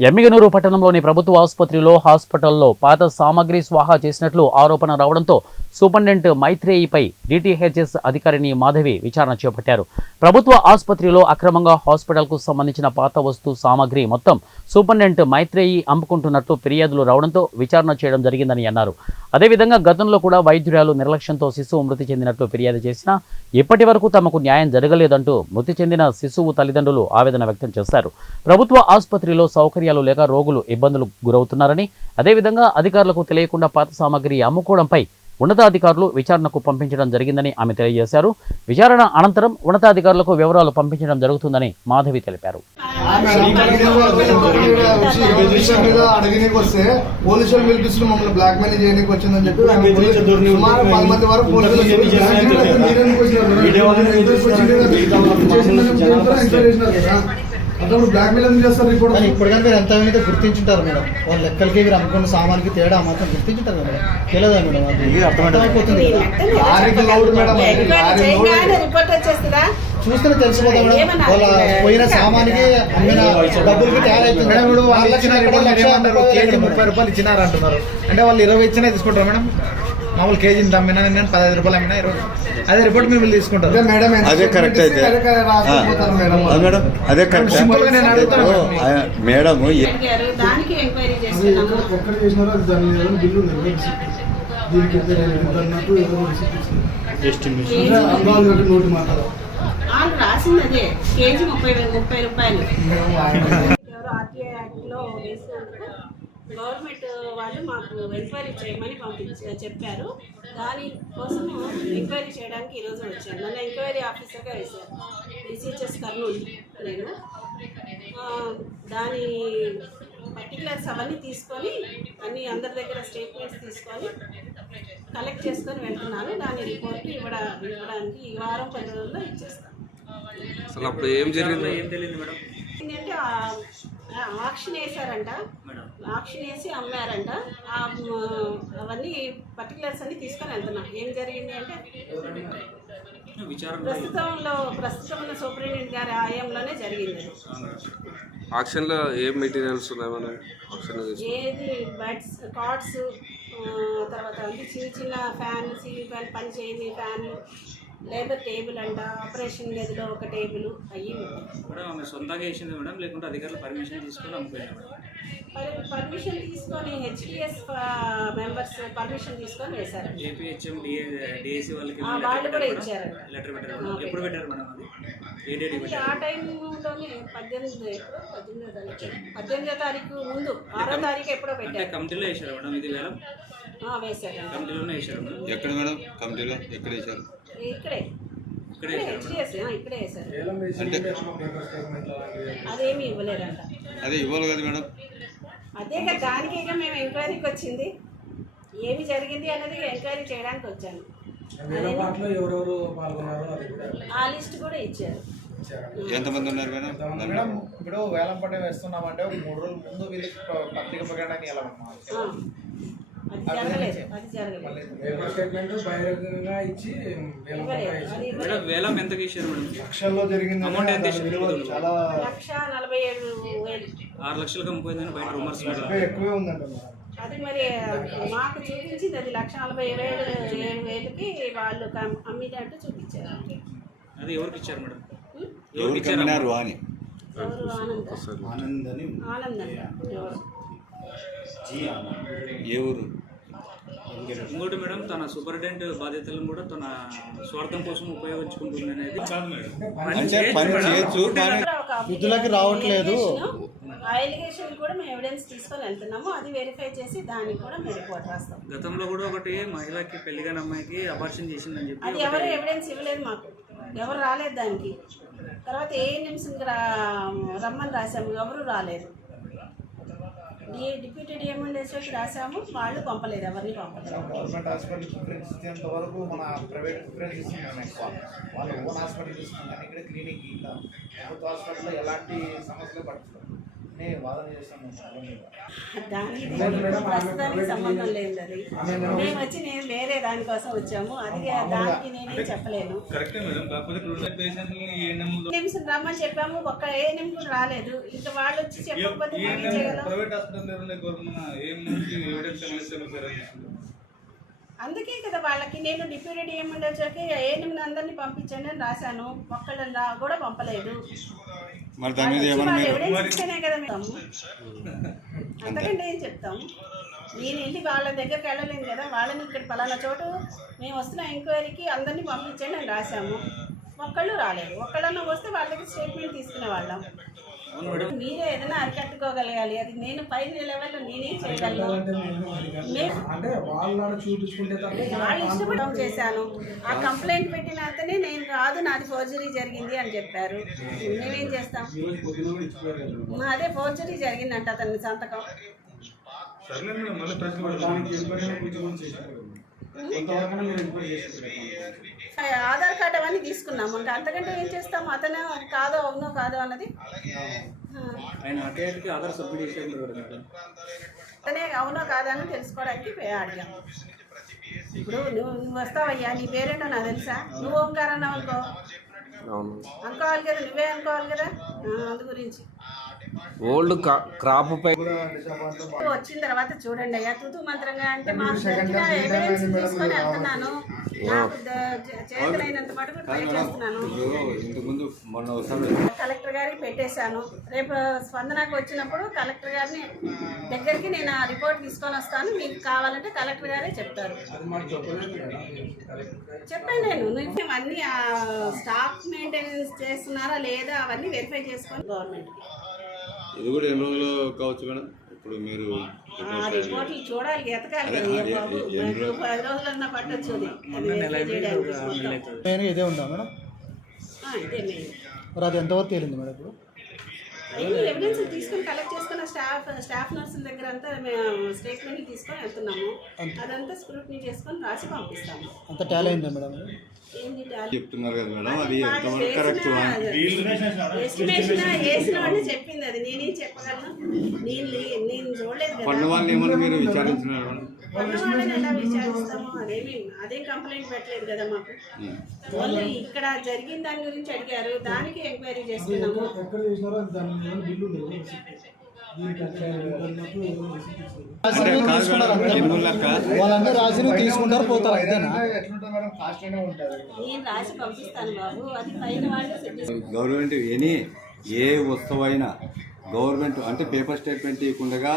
ఎమ్మిగనూరు పట్టణంలోని ప్రభుత్వ ఆసుపత్రిలో హాస్పిటల్లో పాత సామాగ్రి స్వాహా చేసినట్లు ఆరోపణ రావడంతో సూపరింటెండెంట్ మైత్రేయిపై డిటిహెచ్ఎస్ అధికారిని మాధవి విచారణ చేపట్టారు. ప్రభుత్వ ఆసుపత్రిలో అక్రమంగా హాస్పిటల్కు సంబంధించిన పాత వస్తు సామాగ్రి మొత్తం సూపరింటెండెంట్ మైత్రేయి అమ్ముకుంటున్నట్లు ఫిర్యాదులు రావడంతో విచారణ చేయడం జరిగిందని అన్నారు. అదేవిధంగా గతంలో కూడా వైద్యురాలు నిర్లక్ష్యంతో శిశువు మృతి చెందినట్లు ఫిర్యాదు చేసినా ఇప్పటి వరకు తమకు న్యాయం జరగలేదంటూ మృతి చెందిన శిశువు తల్లిదండ్రులు ఆవేదన వ్యక్తం చేశారు. ప్రభుత్వ ఆసుపత్రిలో సౌకర్యాలు లేక రోగులు ఇబ్బందులు గురవుతున్నారని అదేవిధంగా అధికారులకు తెలియకుండా పాత సామాగ్రి అమ్ముకోవడంపై ఉన్నతాధికారులు విచారణకు పంపించడం జరిగిందని ఆమె తెలియజేశారు. విచారణ అనంతరం ఉన్నతాధికారులకు వివరాలు పంపించడం జరుగుతుందని మాధవి తెలిపారు. మమ్మల్ని బ్లాక్ మెయిల్ ఎందుకు ఎందుకు చేస్తారు రిపోర్ట్ కానీ ఇప్పటికైనా మీరు ఎంత అయితే గుర్తించుంటారు మేడం. వాళ్ళ లెక్కలకి మీరు అమ్ముకున్న సామాన్కి తేడా మాత్రం గుర్తించుంటారు కదా మేడం. తెలియదా మేడం అది? అర్థమైపోతుంది. మేడం చూస్తేనే తెలిసిపోతా? వాళ్ళ పోయిన సామాన్కి అమ్మిన డబ్బులకి తేడా అవుతుంది. మేడం ఇప్పుడు వాళ్ళు ఇచ్చిన రిపోర్ట్ ముప్పై రూపాయలు ఇచ్చినారు అంటున్నారు అంటే వాళ్ళు ఇరవై ఇచ్చినా తీసుకుంటారు మేడం? మామూలు కేజీ ఇంత అమ్మినా నేను పదహైదు రూపాయలు అమ్మినా ఇరవై అదే రిపోర్ట్ మీరు తీసుకుంటారు. మేడం అదే కరెక్ట్ అయితే. మేడం. అదే కరెక్ట్ మేడం. రాసింది అదే. కేజీ ముప్పై ముప్పై రూపాయలు. ఎవరో ఆర్టీఐ వేసినందుకు గవర్నమెంట్ వాళ్ళు మాకు ఎంక్వైరీ చేయమని పంపించి చెప్పారు. దానికోసం ఎంక్వైరీ చేయడానికి ఈరోజు వచ్చాను నన్ను ఎంక్వైరీ ఆఫీసర్గా వేశారు. డిసిహెచ్ఎస్ కర్నూలు నేను. దాని పర్టికులర్స్ అవన్నీ తీసుకొని అన్ని అందరి దగ్గర స్టేట్మెంట్స్ తీసుకొని కలెక్ట్ చేసుకొని వెళ్తున్నాను. దాని రిపోర్ట్ ఇవ్వడా ఇవ్వడానికి ఈ వారం పది రోజుల్లో ఇచ్చేస్తాను. అసలు అప్పుడు ఏం జరిగింది? ఏంటంటే ఆక్షన్ వేసారంట ఆక్షన్ వేసి అమ్మారంట అవన్నీ పర్టికులర్స్ అన్ని తీసుకొని వెళ్తున్నా ఏం జరిగింది అంటే ప్రస్తుతంలో ప్రస్తుతం ఉన్న సూపరింటెండెంట్ గారి ఆయంలోనే జరిగింది అది. ఆక్షన్లో ఏం మెటీరియల్స్ ఉన్నాయి. ఏది బెడ్స్ కార్డ్స్ తర్వాత చిన్న చిన్న ఫ్యాన్ సీలింగ్ ఫ్యాన్ పని చేయని ఫ్యాన్ లేబర్ టేబుల్ అంట ఆపరేషన్ గదిలో ఒక టేబుల్ అయ్యి మేడం ఆమె సొంతంగా వేసింది మేడం లేకుంటే అధికారులు పర్మిషన్ తీసుకొని అమ్ముకోలేదు మేడం? పర్మిషన్ తీసుకొని హెచ్డిఎస్ మెంబర్స్ పర్మిషన్ తీసుకొని వేశారంట ఏపీహెచ్ఎం డిఏసి వాళ్ళకి వాళ్ళు కూడా ఇచ్చారంట. లెటర్ పెట్టారు మేడం. ఎప్పుడు పెట్టారు మేడం అది? ఆ టైంలోనే పద్దెనిమిది ఎప్పుడో పద్దెనిమిదో తారీఖు. పద్దెనిమిదో తారీఖు ముందు ఆరో తారీఖు ఎప్పుడో అంటే పెట్టారు. కమిటీలో వేసారు మేడం ఇది వేలం? ఆ, వేశారంట కమిటీలోనే వేసారు మేడం? ఎక్కడ మేడం? కమిటీలో ఎక్కడ వేశారు? ఇక్కడే. ఇక్కడే ఇక్కడే అదేమీ ఇవ్వలేరంట అదే ఇవ్వాలి కదా మేడం. అదే కదా దానికి ఇక మేము ఎంక్వైరీకి వచ్చింది. ఏమి జరిగింది అనేది ఎంక్వైరీ చేయడానికి వచ్చాను. ఆ లిస్ట్ కూడా ఇచ్చారు. ఎంతమంది ఉన్నారు మేడం? మేడం? ఇప్పుడు వేలం పట్ట వేస్తున్నామంటే ఒక మూడు రోజుల ముందు వీళ్ళకి పత్రిక ప్రకటన ఇవ్వాలమ్మా వేలం ఎంతకి మేడం లక్షల్లో జరిగింది Amount ఎంత? చాలా లక్ష నలభై ఏడు వేలు. ఆరు లక్షలకు అమ్ముకోయిందని బయట రూమర్స్ మేడం. ఎక్కువ ఉందంట అది మరి మాకు చూపించింది అది లక్ష నలభై ఏడు వేలకి వాళ్ళు అమ్మినట్టు చూపించారు. అది ఎవరికి ఇచ్చారు మేడం? ఎవరికి అని ఆనంద్. ఆనందని ఆనంద్ ఎవరు? ఏ ఊరు ఇంకోటి మేడం తన సూపరింటెండెంట్ బాధ్యతలను కూడా తన స్వార్థం కోసం ఉపయోగించుకుంటుంది అనేది. రావట్లేదు. కూడా మేము ఎవిడెన్స్ తీసుకొని వెళ్తున్నాము. అది వెరిఫై చేసి దానికి కూడా మేము రిపోర్ట్ రాస్తాం. గతంలో కూడా ఒకటి మహిళకి పెళ్ళిగాని అమ్మాయికి అబార్షన్ చేసిందని చెప్పి అది ఎవరు ఎవిడెన్స్ ఇవ్వలేదు మాకు. ఎవరు రాలేదు దానికి. తర్వాత ఏ నిమిషంకి రా రమ్మని రాసాము ఎవరు రాలేదు. డి డిప్యూటీ డిఎంఎల్ఏసోకి రాసాము వాళ్ళు పంపలేదు ఎవరిని పంపలేదు. గవర్నమెంట్ హాస్పిటల్ ప్రిఫరెన్స్ ఇచ్చేంత వరకు మన ప్రైవేట్ ప్రిఫరెన్స్ ఇస్తున్నాం ఎక్కువ. వాళ్ళు ఓన్ హాస్పిటల్ ఇస్తున్నాం ఇక్కడ క్లినిక్ ఇట్లా ప్రభుత్వ హాస్పిటల్లో ఎలాంటి సమస్యలు పడుతుంది దానికి దీనికి ప్రస్తుతానికి సంబంధం లేదు అది. మేము వచ్చి నేను వేరే దానికోసం వచ్చాము. అది దానికి నేనేం చెప్పలేను. కరెక్టే మేడం కాకపోతే క్రూసైడ్ పేషెంట్ని ఏ నెంబర్ నిమిషం రమ్మని చెప్పాము ఒక్క ఏ నిమిషం రాలేదు. ఇంకా వాళ్ళు వచ్చి చెప్పకపోతే అందుకే కదా వాళ్ళకి నేను డిప్యూటీ డిఎం వచ్చాక ఏ నిమిషం అందరినీ పంపించండి అని రాశాను. ఒక్కళ్ళని రా- కూడా పంపలేదు. మరి దాని మీద మీరు మేము. అంతకంటే ఏం చెప్తాం? నేను వెళ్ళి వాళ్ళ దగ్గరికి వెళ్ళలేను కదా వాళ్ళని ఇక్కడ పలానా చోటు మేము వస్తున్న ఎంక్వైరీకి అందరినీ పంపించండి అని రాశాము. ఒక్కళ్ళు రాలేదు. ఒక్కళ్ళన్నా వస్తే వాళ్ళ దగ్గర స్టేట్మెంట్ తీసుకునే వాళ్ళం. మీరే ఏదైనా అరికట్టుకోగలగాలి. అది నేను పైన లెవెల్లో నేనేం చేయగలను. అంటే వాళ్ళ చూపించుకుంటే తప్ప వాళ్ళు ఇష్టపడడం చేశాను. ఆ కంప్లైంట్ పెట్టిన అతనే నేను కాదు నాది ఫోర్జరీ జరిగింది అని చెప్పారు. మేమేం చేస్తాం? అదే ఫోర్జరీ జరిగిందంట అతని సంతకం. చేశారు ఆధార్ కార్డు అవన్నీ తీసుకున్నాము ఇంకా అంతకంటే ఏం చేస్తాము? అతను కాదో అవునో కాదో అన్నది? అతనే అవునో కాదో అని తెలుసుకోవడానికి అడిగాము ఇప్పుడు నువ్వు నువ్వు వస్తావయ్యా? నీ పేరేంటో నాకు తెలుసా? నువ్వు ఓంకార్ అన్నావు అనుకో అనుకోవాలి కదా నువ్వే అనుకోవాలి కదా? అందు గురించి. ఓల్డ్ క్రాప్ పై వచ్చిన తర్వాత చూడండి అయ్యా తుతు మంత్రంగా అంటే మాకు ఎవిడెన్స్ తీసుకొని వెళ్తున్నాను. నాకు ద- చే- చేతనైనంత మటుకు ట్రై చేస్తున్నాను. కలెక్టర్ గారికి పెట్టేశాను. రేపు స్పందనకు వచ్చినప్పుడు కలెక్టర్ గారిని దగ్గరికి నేను ఆ రిపోర్ట్ తీసుకొని వస్తాను. మీకు కావాలంటే కలెక్టర్ గారే చెప్తారు. చెప్పాను నేను. నువ్వు అన్నీ ఆ స్టాక్ మెయింటెనెన్స్ చేస్తున్నారా లేదా అవన్నీ వెరిఫై చేసుకొని గవర్నమెంట్కి ఇది కూడా ఎన్ని రోజులు కావచ్చు మేడం? ఇప్పుడు మీరు చూడాలి ఎతకాలి ఇదే ఉందా మేడం? మరి అది ఎంతవరకు తేలింది మేడం ఇప్పుడు? అన్ని ఎవిడెన్స్ తీసుకొని కలెక్ట్ చేసుకున్న స్టాఫ్ స్టాఫ్ నర్సుల దగ్గర అంతా మేము స్టేట్మెంట్ తీసుకొని వెళ్తున్నాము. అదంతా స్క్రూట్నీ చేసుకొని రాసి పంపిస్తాము. అంత టాలీ అయిందా మేడం? ఏంటి టాలీ? చెప్తున్నారు కదా మేడం అది ఎంతవరకు కరెక్ట్ ఎస్టిమేషన్ వేసిన చెప్పింది అది. నేనేం చెప్పగలను? నేను చూడలేదు ఏమన్నా మీరు విచారించినారు మేడం? ఎలా విచారిస్తాము అదేమి అదేం కంప్లైంట్ పెట్టలేదు కదా మాకు. ఓన్లీ ఇక్కడ జరిగిన దాని గురించి అడిగారు దానికి ఎంక్వైరీ చేస్తున్నాము. వాళ్ళందరూ రాసి తీసుకుంటారు పోతారు అంతేనా? ఎట్లుంటుంది మేడం కాస్ట్లీనే ఉంటుంది నేను రాసి పంపిస్తాను బాబు అది పైన వాళ్ళు సెట్ గవర్నమెంట్ ఎనీ ఏ వస్తువైనా గవర్నమెంట్ అంటే పేపర్ స్టేట్మెంట్ ఇవ్వకుండా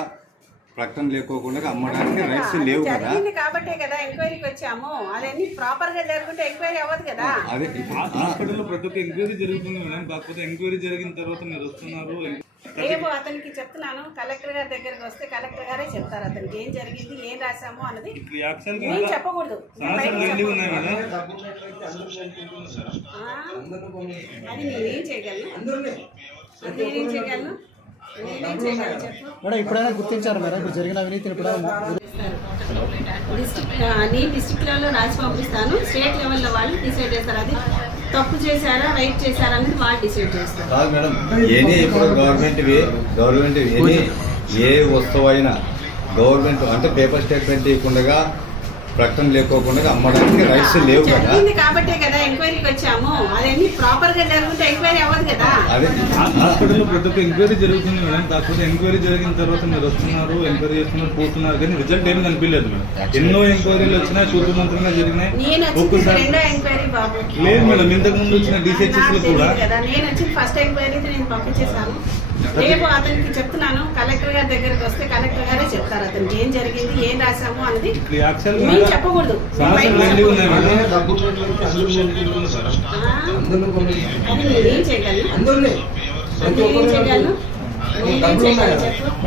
ప్రకటన లేకోకుండా అమ్మడానికి రైట్స్ లేవు కదా. జరిగింది కాబట్టే కదా ఎంక్వైరీకి వచ్చాము. అదన్నీ ప్రాపర్గా జరుగుంటే ఎంక్వైరీ అవ్వదు కదా. అదే ఇప్పుడు- హాస్పిటల్లో ప్రతి ఒక్క ఎంక్వైరీ జరుగుతుంది మేడం. కాకపోతే ఎంక్వైరీ జరిగిన తర్వాత మీరు వస్తున్నారు. రేపు అతనికి చెప్తున్నాను. కలెక్టర్ గారి దగ్గరికి వస్తే కలెక్టర్ గారే చెప్తారు అతనికి ఏం జరిగింది ఏం రాసాము అన్నది. ఇప్పుడు యాక్షన్ నేను చెప్పకూడదు. సమస్యలు. ఉన్నాయి మేడం. అది నేనేం చేయగలను? నేనేం చేయగలను? మేడం ఇప్పుడైనా గుర్తించారు మేడం? ఇప్పుడు జరిగిన అవినీతిని డిస్ట్రిక్ట్ నేను డిస్ట్రిక్ట్లలో రాసి పంపిస్తాను. స్టేట్ లెవెల్లో వాళ్ళు డిసైడ్ చేస్తారు. అది తప్పు చేశారా రైట్ చేశారా అనేది వాళ్ళు డిసైడ్ చేస్తారు. కాదు మేడం ఎనీ ఇప్పుడు గవర్నమెంట్ గవర్నమెంట్ ఏ వస్తువైనా గవర్నమెంట్ అంటే పేపర్ స్టేట్మెంట్ ఇవ్వకుండా ప్రకటన లేకోకుండా అమ్మడానికి రైట్స్ లేవు కదా. కాబట్టే కదా ఎంక్వైరీకి వచ్చాము. ప్రాపర్గా జరుగుంటే ఎంక్వైరీ అవ్వదు కదా. అదే. హాస్పిటల్లో ప్రతి ఒక్క ఎంక్వైరీ జరుగుతుంది మేడం. కాకపోతే ఎంక్వైరీ జరిగిన తర్వాత మీరు వస్తున్నారు ఎంక్వైరీ చేస్తున్నారు పోతున్నారు కానీ రిజల్ట్ ఏమి కనిపించలేదు మేడం. ఎన్నో ఎంక్వైరీలు వచ్చినాయి చూపుమంత్రంగా జరిగినాయి. ఒక్కసారి రెండో ఎంక్వైరీ బాబు. లేదు మేడం. ఇంతకు ముందు వచ్చిన లో కూడా నేను వచ్చిన ఫస్ట్ ఎంక్వైరీ నేను పంపించేశాను. రేపు అతనికి చెప్తున్నాను కలెక్టర్ గారి దగ్గరికి వస్తే కలెక్టర్ గారే చెప్తారు అతనికి ఏం జరిగింది ఏం రాసాము అనేది నేను చెప్పకూడదు. నేనేం చేయగలను? నేనేం చేయగలను? నేనేం చేయగలను చెప్పు.